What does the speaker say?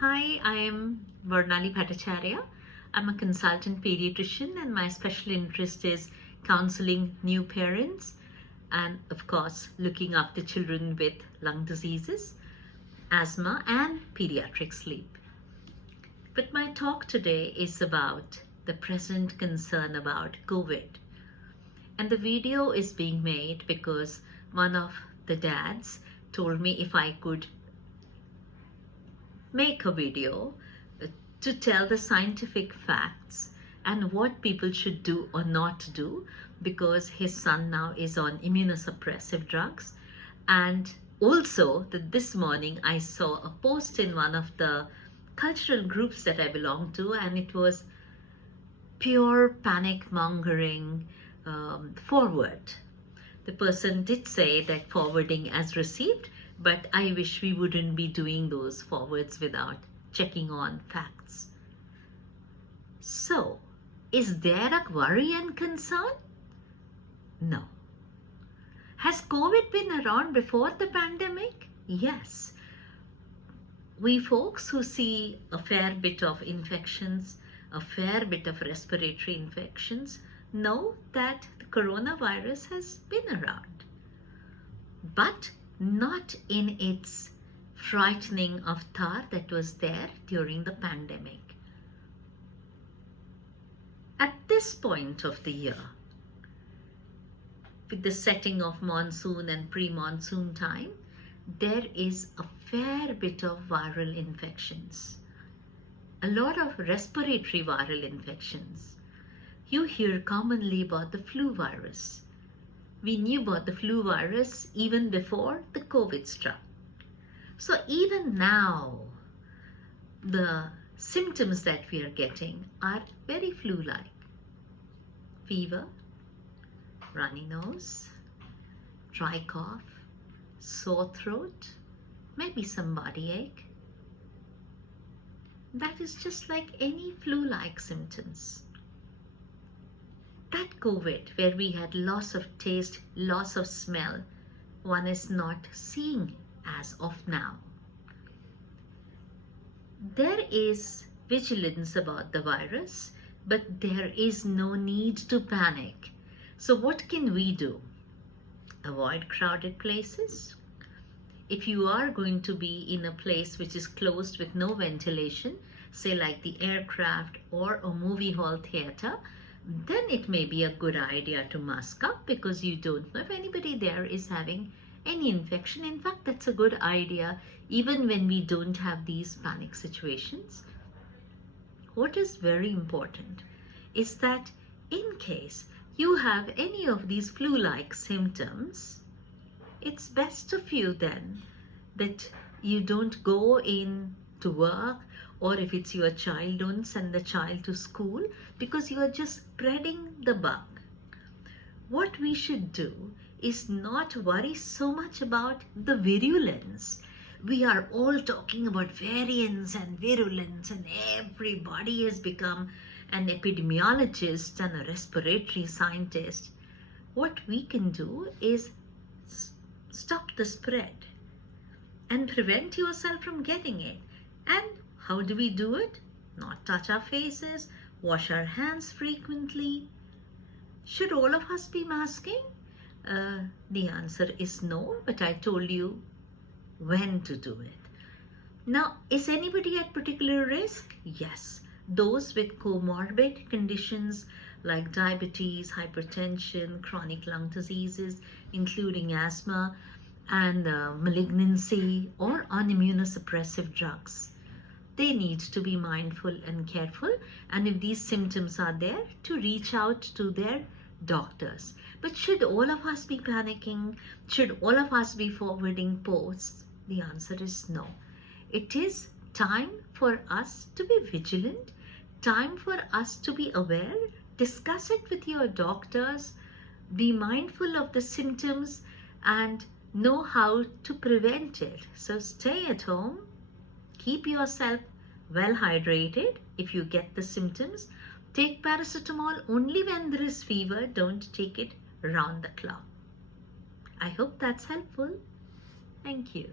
Hi, I am Varnali Bhattacharya. I'm a consultant pediatrician and my special interest is counseling new parents and, of course, looking after children with lung diseases, asthma, and pediatric sleep. But my talk today is about the present concern about COVID. And the video is being made because one of the dads told me if I could make a video to tell the scientific facts and what people should do or not do, because his son now is on immunosuppressive drugs. And also that this morning I saw a post in one of the cultural groups that I belong to, and it was pure panic mongering forward. The person did say that forwarding as received, but I wish we wouldn't be doing those forwards without checking on facts. So, is there a worry and concern? No. Has COVID been around before the pandemic? Yes. We folks who see a fair bit of infections, a fair bit of respiratory infections, know that the coronavirus has been around. But not in its frightening avatar that was there during the pandemic. At this point of the year, with the setting of monsoon and pre-monsoon time, there is a fair bit of viral infections, a lot of respiratory viral infections. You hear commonly about the flu virus. We knew about the flu virus even before the COVID struck. So even now, the symptoms that we are getting are very flu-like. Fever, runny nose, dry cough, sore throat, maybe some body ache. That is just like any flu-like symptoms. That COVID, where we had loss of taste, loss of smell, one is not seeing as of now. There is vigilance about the virus, but there is no need to panic. So what can we do? Avoid crowded places. If you are going to be in a place which is closed with no ventilation, say like the aircraft or a movie hall theater, then it may be a good idea to mask up, because you don't know if anybody there is having any infection. In fact, that's a good idea even when we don't have these panic situations. What is very important is that in case you have any of these flu-like symptoms, it's best of you then that you don't go in to work, or if it's your child, don't send the child to school, because you are just spreading the bug. What we should do is not worry so much about the virulence. We are all talking about variants and virulence, and everybody has become an epidemiologist and a respiratory scientist. What we can do is stop the spread and prevent yourself from getting it. And how do we do it? Not touch our faces, wash our hands frequently. Should all of us be masking? The answer is no, but I told you when to do it. Now, is anybody at particular risk? Yes. Those with comorbid conditions like diabetes, hypertension, chronic lung diseases, including asthma and malignancy, or on immunosuppressive drugs. They need to be mindful and careful, and if these symptoms are there, to reach out to their doctors. But should all of us be panicking? Should all of us be forwarding posts? The answer is no. It is time for us to be vigilant, time for us to be aware, discuss it with your doctors, be mindful of the symptoms and know how to prevent it. So stay at home, keep yourself well hydrated. If you get the symptoms, take paracetamol only when there is fever. Don't take it round the clock. I hope that's helpful. Thank you.